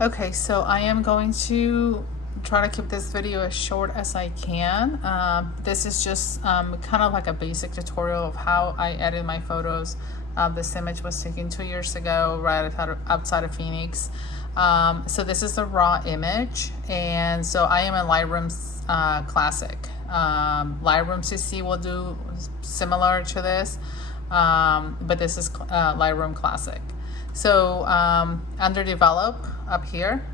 Okay, so I am going to try to keep this video as short as I can. This is just kind of like a basic tutorial of how I edit my photos. This image was taken 2 years ago, right outside of Phoenix. So this is a raw image, and so I am in Lightroom's Classic. Lightroom CC will do similar to this, but this is Lightroom Classic. So under develop up here,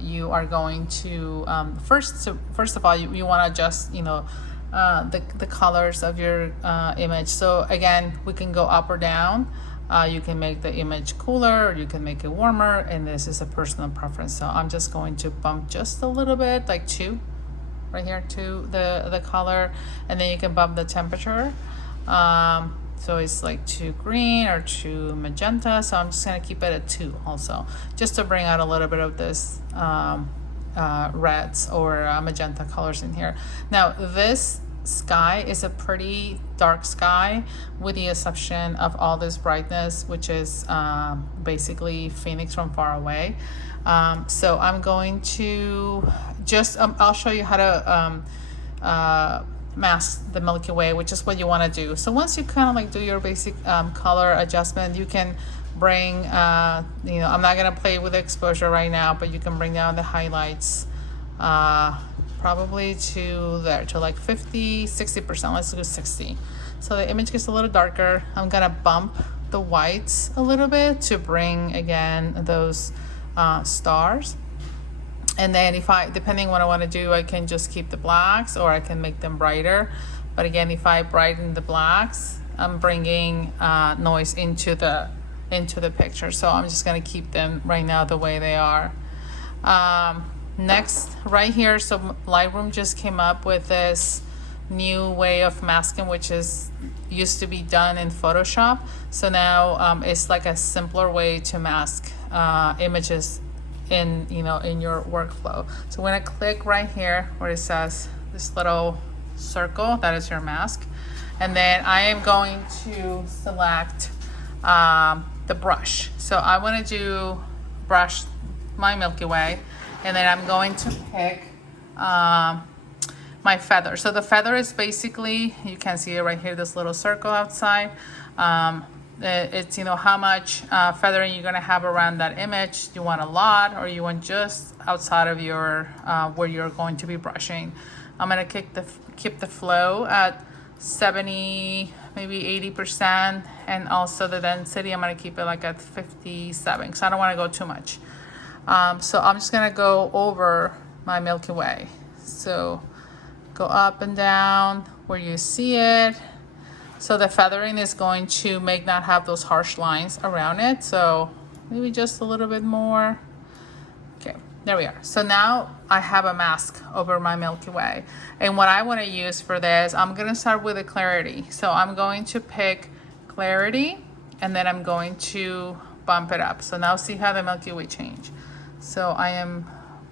you are going to first of all you want to adjust the colors of your image. So again, we can go up or down. You can make the image cooler, or you can make it warmer, and this is a personal preference. So I'm just going to bump just a little bit, like 2 right here, to the color, and then you can bump the temperature. So it's like 2 green or 2 magenta. So I'm just gonna keep it at 2 also, just to bring out a little bit of this reds or magenta colors in here. Now this sky is a pretty dark sky, with the exception of all this brightness, which is basically Phoenix from far away. So I'm going to just, I'll show you how to mask the Milky Way, which is what you want to do. So once you kind of like do your basic color adjustment, you can bring, I'm not going to play with the exposure right now, but you can bring down the highlights probably to there, to like 50-60%. Let's do 60. So the image gets a little darker. I'm going to bump the whites a little bit to bring again those stars. And then depending what I want to do, I can just keep the blacks, or I can make them brighter. But again, if I brighten the blacks, I'm bringing noise into the picture. So I'm just going to keep them right now the way they are. Next, right here, so Lightroom just came up with this new way of masking, which is used to be done in Photoshop. So now it's like a simpler way to mask images in your workflow. So when I click right here where it says this little circle, that is your mask, and then I am going to select the brush. So I want to brush my Milky Way, and then I'm going to pick my feather. So the feather is basically, you can see it right here, this little circle outside. It's how much feathering you're gonna have around that image. You want a lot, or you want just outside of your where you're going to be brushing. I'm gonna keep the flow at 70, maybe 80%, and also the density I'm gonna keep it like at 57, because I don't want to go too much. So I'm just gonna go over my Milky Way. So go up and down where you see it. So the feathering is going to not have those harsh lines around it. So maybe just a little bit more. Okay, there we are. So now I have a mask over my Milky Way. And what I want to use for this, I'm going to start with the clarity. So I'm going to pick clarity, and then I'm going to bump it up. So now see how the Milky Way change. So I am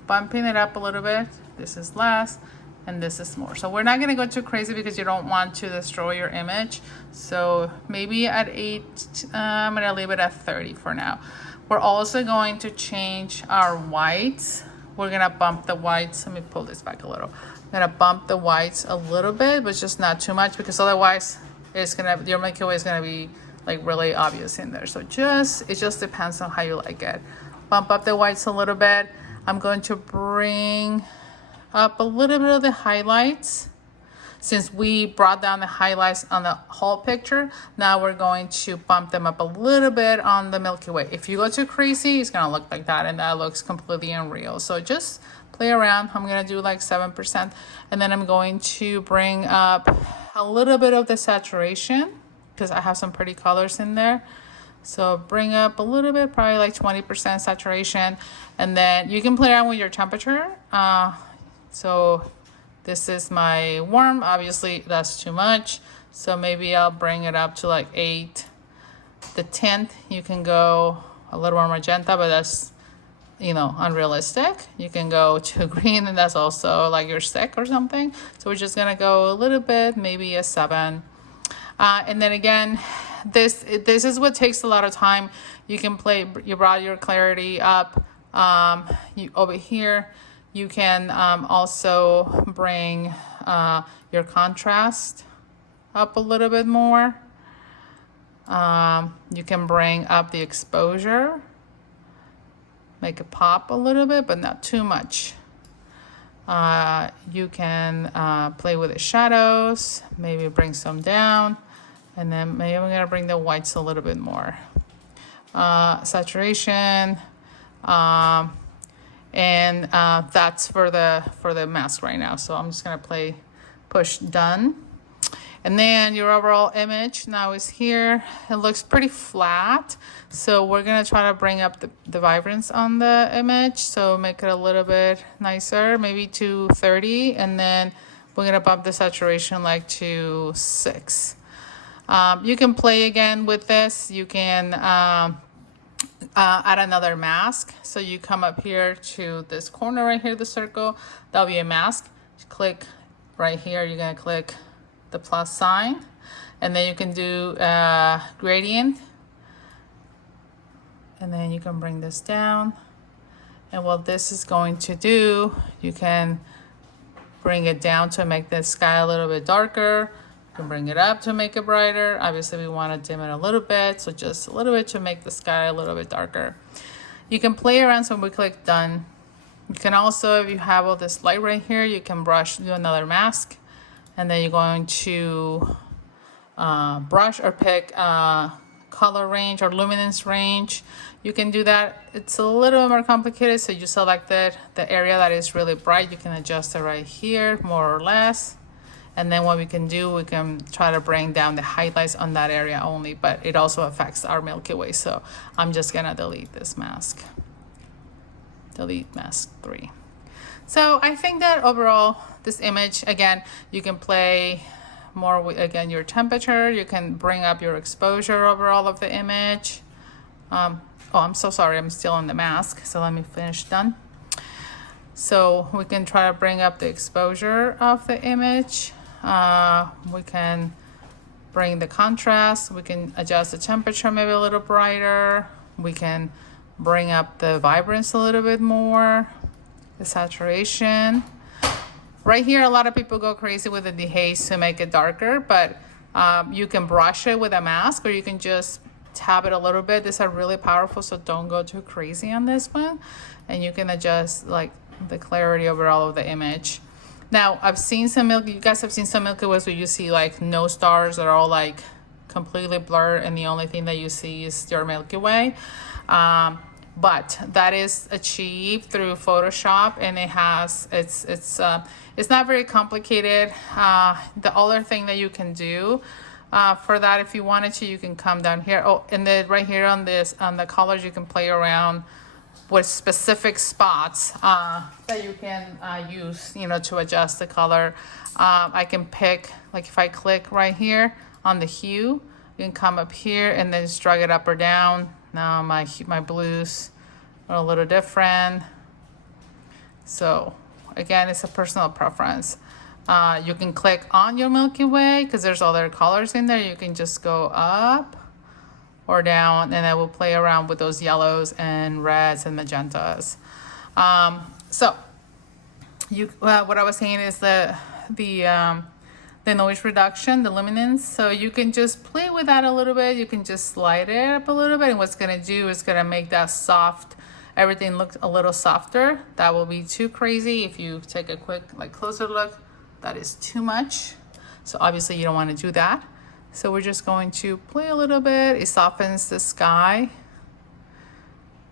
bumping it up a little bit. This is less, and this is more. So we're not going to go too crazy because you don't want to destroy your image. So maybe at 8, I'm going to leave it at 30 for now. We're also going to change our whites. We're going to bump the whites. Let me pull this back a little. I'm going to bump the whites a little bit, but just not too much, because otherwise your Milky Way is going to be like really obvious in there. So it just depends on how you like it. Bump up the whites a little bit. I'm going to bring up a little bit of the highlights. Since we brought down the highlights on the whole picture, now we're going to bump them up a little bit on the Milky Way. If you go too crazy, it's gonna look like that, and that looks completely unreal. So just play around. I'm gonna do like 7%, and then I'm going to bring up a little bit of the saturation, because I have some pretty colors in there. So bring up a little bit, probably like 20% saturation, and then you can play around with your temperature. So this is my warm. Obviously that's too much, so maybe I'll bring it up to like 8. The tint, you can go a little more magenta, but that's unrealistic. You can go to green, and that's also like you're sick or something. So we're just gonna go a little bit, maybe a 7. And then again, this is what takes a lot of time. You can you brought your clarity up Over here, you can also bring your contrast up a little bit more. You can bring up the exposure, make it pop a little bit, but not too much. You can play with the shadows, maybe bring some down, and then maybe I'm gonna bring the whites a little bit more. Saturation, and that's for the mask right now. So I'm just gonna push done. And then your overall image now is here. It looks pretty flat. So we're gonna try to bring up the vibrance on the image. So make it a little bit nicer, maybe to 30. And then we're gonna bump the saturation like to 6. You can play again with this. You can add another mask. So you come up here to this corner right here, the circle, that'll be a mask. Click right here, you're gonna click the plus sign, and then you can do gradient, and then you can bring this down. And what this is going to do, you can bring it down to make the sky a little bit darker. You can bring it up to make it brighter. Obviously we want to dim it a little bit, so just a little bit to make the sky a little bit darker. You can play around, so we click done. You can also, if you have all this light right here, you can do another mask, and then you're going to brush or pick color range or luminance range. You can do that. It's a little bit more complicated, so you selected the area that is really bright. You can adjust it right here, more or less. And then what we can do, we can try to bring down the highlights on that area only, but it also affects our Milky Way. So I'm just gonna delete this mask. Delete mask 3. So I think that overall, this image, again, you can play more with, again, your temperature. You can bring up your exposure overall of the image. Oh, I'm so sorry, I'm still on the mask. So let me finish done. So we can try to bring up the exposure of the image. We can bring the contrast. We can adjust the temperature maybe a little brighter. We can bring up the vibrance a little bit more, the saturation. Right here, a lot of people go crazy with the dehaze to make it darker, but you can brush it with a mask, or you can just tap it a little bit. These are really powerful, so don't go too crazy on this one. And you can adjust like the clarity overall of the image. Now, I've seen some you guys have seen some Milky Ways where you see like no stars, that are all like completely blurred, and the only thing that you see is your Milky Way. But that is achieved through Photoshop, and it's not very complicated. The other thing that you can do for that, if you wanted to, you can come down here. Oh, and then right here on the colors, you can play around with specific spots that you can use, to adjust the color. I can pick, like if I click right here on the hue, you can come up here and then just drag it up or down. Now my blues are a little different. So again, it's a personal preference. You can click on your Milky Way because there's other colors in there. You can just go up or down, and I will play around with those yellows and reds and magentas. So what I was saying is the noise reduction, the luminance. So you can just play with that a little bit. You can just slide it up a little bit, and what's gonna do is gonna make that soft, everything look a little softer. That will be too crazy. If you take a quick, closer look, that is too much. So obviously you don't wanna do that. So we're just going to play a little bit. It softens the sky,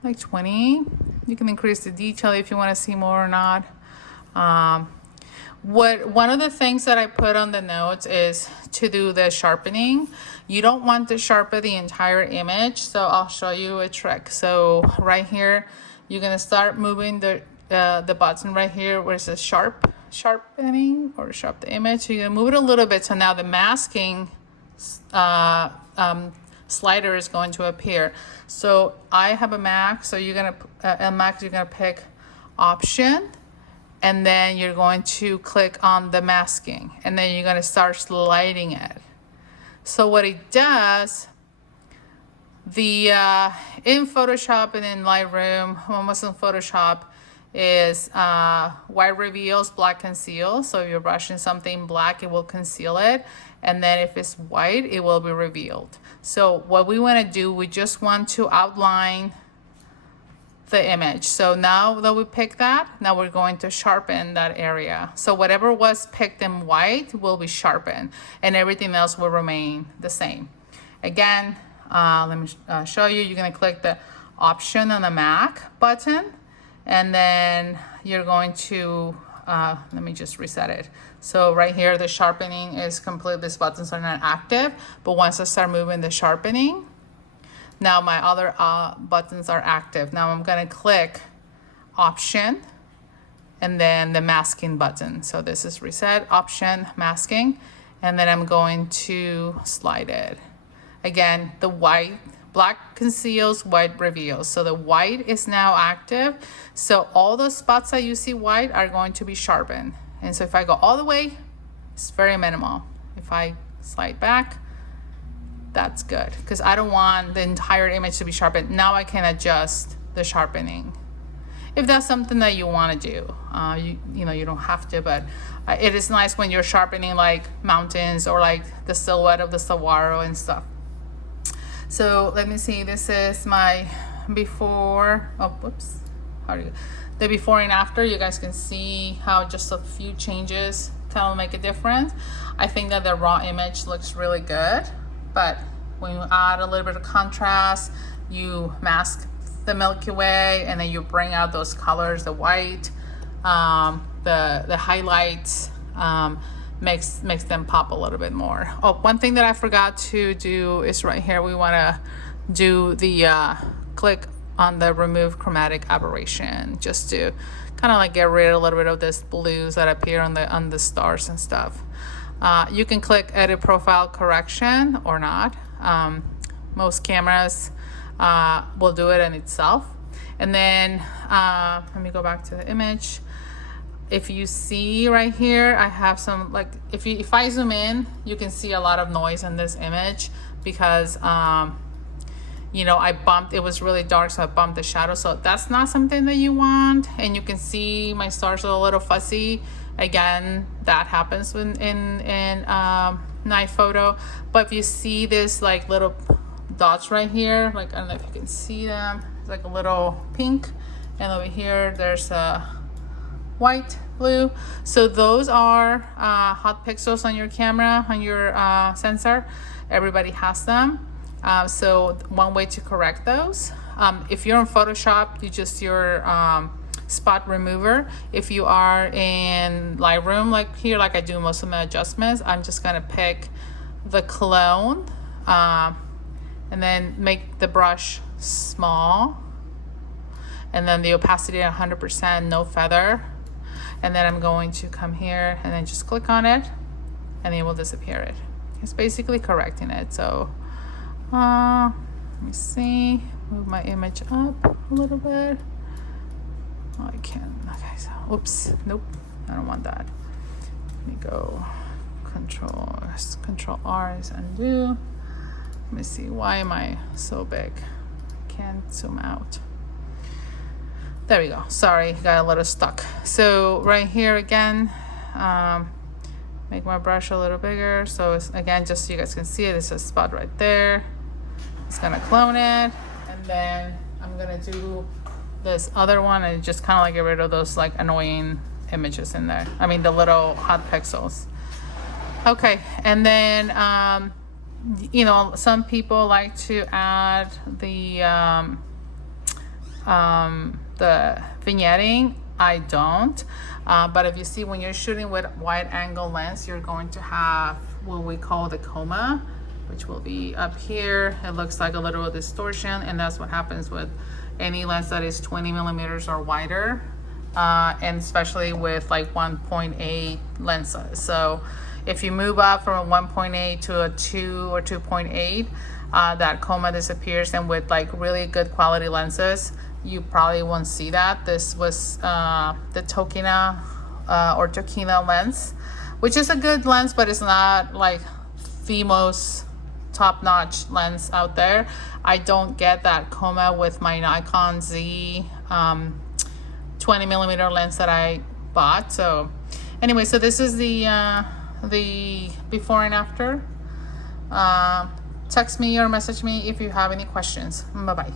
like 20. You can increase the detail if you want to see more or not. One of the things that I put on the notes is to do the sharpening. You don't want to sharpen the entire image, so I'll show you a trick. So right here, you're gonna start moving the button right here where it says sharpening or sharp the image. So you're gonna move it a little bit, so now the masking slider is going to appear. So I have a Mac, so you're gonna pick option, and then you're going to click on the masking, and then you're gonna start sliding it. So what it does, The in Photoshop and in Lightroom, almost in Photoshop, is white reveals, black conceals. So if you're brushing something black, it will conceal it, and then if it's white, it will be revealed. So what we want to do, we just want to outline the image. So now that we pick that, now we're going to sharpen that area. So whatever was picked in white will be sharpened, and everything else will remain the same. Again, let me show you. You're going to click the option on the Mac button, and then you're going to, let me just reset it. So right here, the sharpening is complete. These buttons are not active, but once I start moving the sharpening, now my other buttons are active. Now I'm going to click option and then the masking button. So this is reset, option, masking, and then I'm going to slide it. Again, the white, black conceals, white reveals. So the white is now active. So all those spots that you see white are going to be sharpened. And so if I go all the way, it's very minimal. If I slide back, that's good, because I don't want the entire image to be sharpened. Now I can adjust the sharpening. If that's something that you want to do, you know, you don't have to, but it is nice when you're sharpening like mountains or like the silhouette of the saguaro and stuff. So let me see, this is my before, oh, whoops, the before and after. You guys can see how just a few changes kind of make a difference. I think that the raw image looks really good, but when you add a little bit of contrast, you mask the Milky Way, and then you bring out those colors, the white, the highlights, makes them pop a little bit more. Oh, one thing that I forgot to do is right here, we want to do the click on the remove chromatic aberration, just to kind of like get rid of a little bit of this blues that appear on the stars and stuff. You can click edit profile correction or not. Most cameras will do it in itself. And then let me go back to the image. If you see right here, I have some, like, if I zoom in, you can see a lot of noise in this image because you know, I bumped, it was really dark, so I bumped the shadow. So that's not something that you want. And you can see my stars are a little fuzzy. Again, that happens in night photo. But if you see this like little dots right here, like, I don't know if you can see them, it's like a little pink, and over here there's a white, blue. So those are hot pixels on your camera, on your sensor. Everybody has them. So one way to correct those, if you're in Photoshop, you just your spot remover. If you are in Lightroom, like here, like I do most of my adjustments, I'm just gonna pick the clone and then make the brush small, and then the opacity at 100%, no feather, and then I'm going to come here and then just click on it, and it will disappear it. It's basically correcting it. So let me see, move my image up a little bit. Oh, I can't. Okay, so oops, nope, I don't want that. Let me go Control R is undo. Let me see, why am I so big? I can't zoom out. There we go. Sorry, got a little stuck. So right here again, make my brush a little bigger. So it's, again, just so you guys can see it, it's a spot right there. It's gonna clone it, and then I'm gonna do this other one and just kind of like get rid of those like annoying images in there. I mean the little hot pixels. Okay, and then you know, some people like to add the vignetting. I don't, but if you see, when you're shooting with wide angle lens, you're going to have what we call the coma, which will be up here. It looks like a little distortion, and that's what happens with any lens that is 20 millimeters or wider, and especially with like 1.8 lenses. So if you move up from a 1.8 to a 2 or 2.8, that coma disappears, and with like really good quality lenses, you probably won't see that. This was the Tokina or Tokina lens, which is a good lens, but it's not like the most top-notch lens out there. I don't get that coma with my Nikon Z 20mm lens that I bought. So anyway, so this is the before and after. Text me or message me if you have any questions. Bye bye.